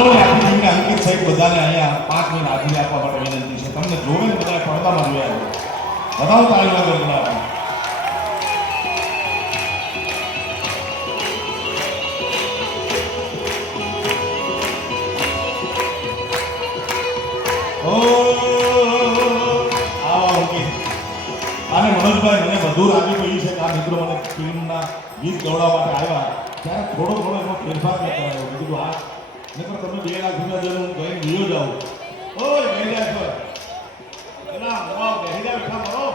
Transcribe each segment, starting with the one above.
ચાલો ને આપણી ટીમને અંકિત સાહેબ બધાને અહીંયા 5 મિનિટ હાજરી આપવા માટે વિનંતી છે. તમને જોવે ને બધા પડદામાં જોયા છે. બતાવો તાળીઓ વગર બધા. અને મનોજભાઈ મને વધુ રાજી તો એ છે કે આ મિત્રો મને ફિલ્મના ગીત ગવડાવવા માટે આવ્યા ત્યારે થોડો એનો ફેરફાર મેં કરાયો. મેં કીધું આ નકર તમે 2 લાખ રૂપિયા દેવું હું કહીને વિયો જાઉં. ઓય બેહી જાય છો એના મોવા બેહી જાય બેઠા મારો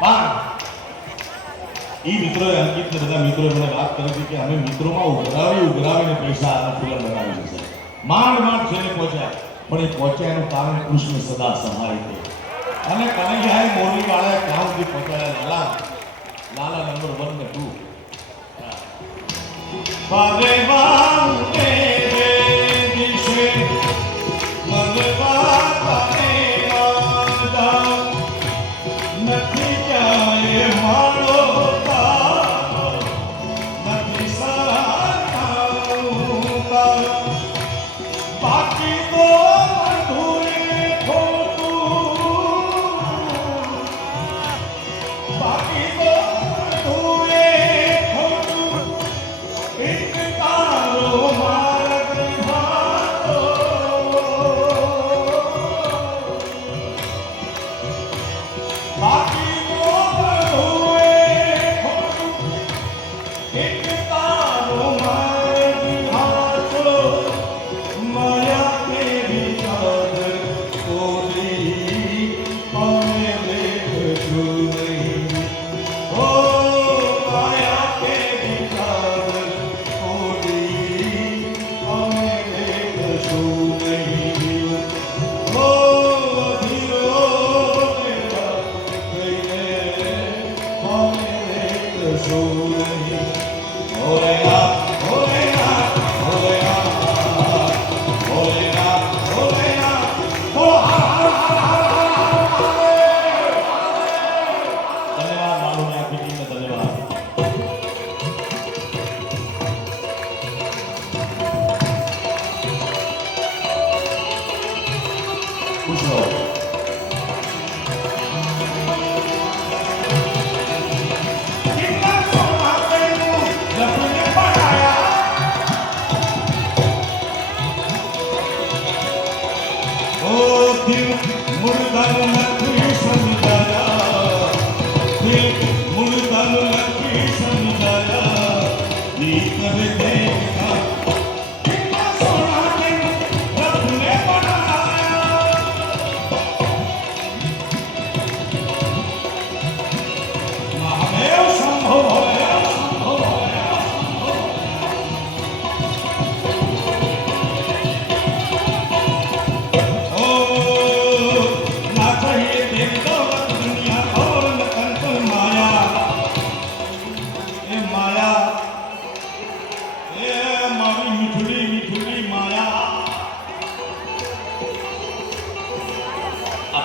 પણ એ મિત્રોએ અંકિત ને બધા મિત્રોએ મને વાત કરી હતી કે અમે મિત્રોમાં ઉઘરાવીને પૈસા આ ફિલ્મ બનાવી છે. માંડ છેલ્લે પહોંચ્યા પણ એ પહોંચ્યા એનું કારણ કૃષ્ણ સદા સહાય છે. અને કનૈયાએ મોરબી વાળાએ ક્યાં સુધી પહોંચાડ્યા લાલા નંબર 1 ને 2 બારે વાંગે દિશે મનવા તારે વાદા નથી જાય માળો તારો નથી સારા બાકી તો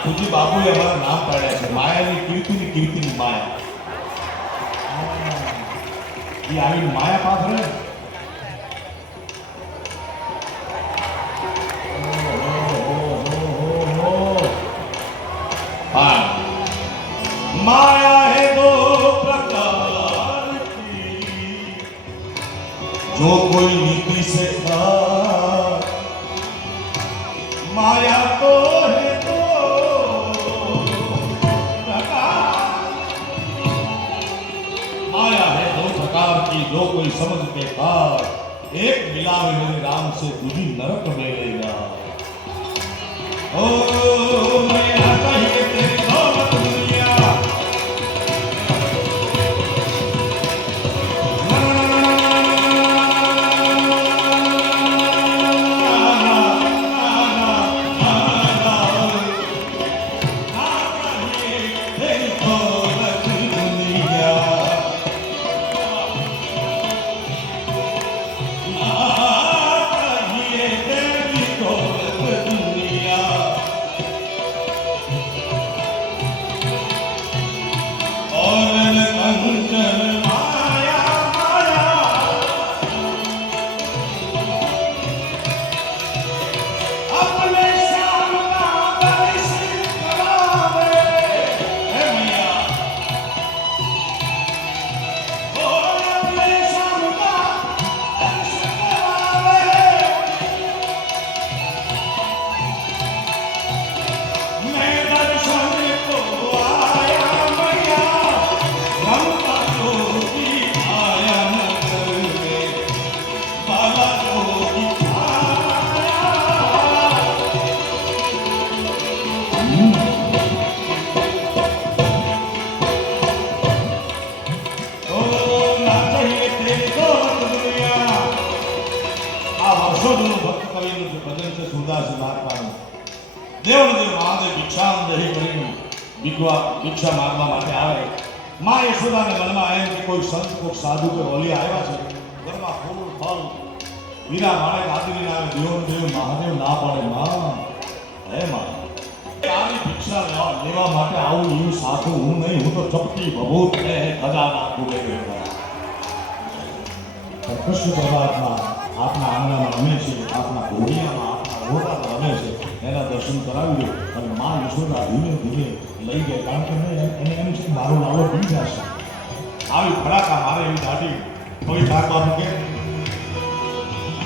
પૂજી બાબુએ અમારા નામ પાડ્યા છે. માયાની કીર્તિની માયા. એ આવીને માયા પાથરે माया है दो प्रकार की जो कोई नीति से था माया तो है दो प्रकार माया है दो प्रकार की जो कोई समझते था एक मिलावे मेरे राम से दूजी नरक में लेगा ओ मेरा चाहिए तेरी दौलत दुनिया વર્ષો જૂનું ભક્ત કવિનું જે ભજન છે સુરદાસ મહાત્માનું, દેવદેવ મહાદેવ ભિક્ષામ દહી કરીને ભિક્ષા માંગવા માટે આવે. માં યશોદાને મનમાં એમ કે કોઈ સંત કોઈ સાધુ કોઈ ઓલી આવ્યા છે, ઘરમાં ફૂલ ફળ વીરા માણેક આદિની આવે, દેવ મહાદેવ ના પાડે. માં હે માં આવી ભિક્ષા લેવા માટે આવું એવું સાધુ હું નહીં, હું તો ચપટી ભભૂત હે ખજાના કુબે કૃષ્ણ પરમાત્મા આપના આંગણામાં રમે છે, આપના ઘોડિયામાં આપના ઘોડામાં રમે છે. એના દર્શન કરાવી દો અને માં યશોદા ધીમે ધીમે લઈ જાય, કારણ કે એને એમ છે મારો લાલો પી જશે. આવી ફડાકા મારે એવી દાઢી કોઈ ઠાકવાનું કે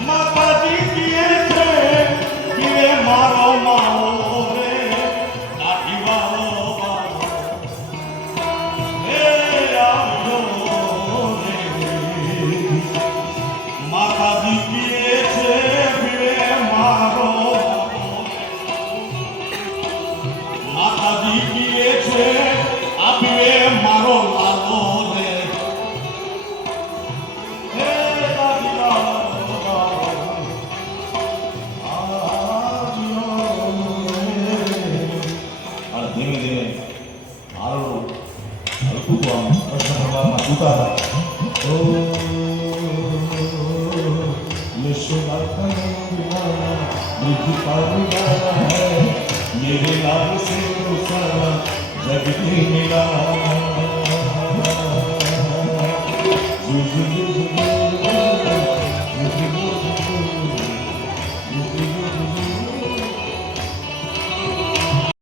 માતાજી કીએ છે કે મારો માવો રે દાઢી વાળો માવો હે આવ્યો રે. માતાજી કીએ છે કે મારો માતાજી કીએ છે આપીએ મારો લાલો રે. હે દાઢી વાળો ધીમે ધીમે મારું હલકું તો આમ કૃષ્ણ ભગવાનમાં સૂતા હતા. मेरे लाल से तो सारा जगत मिला.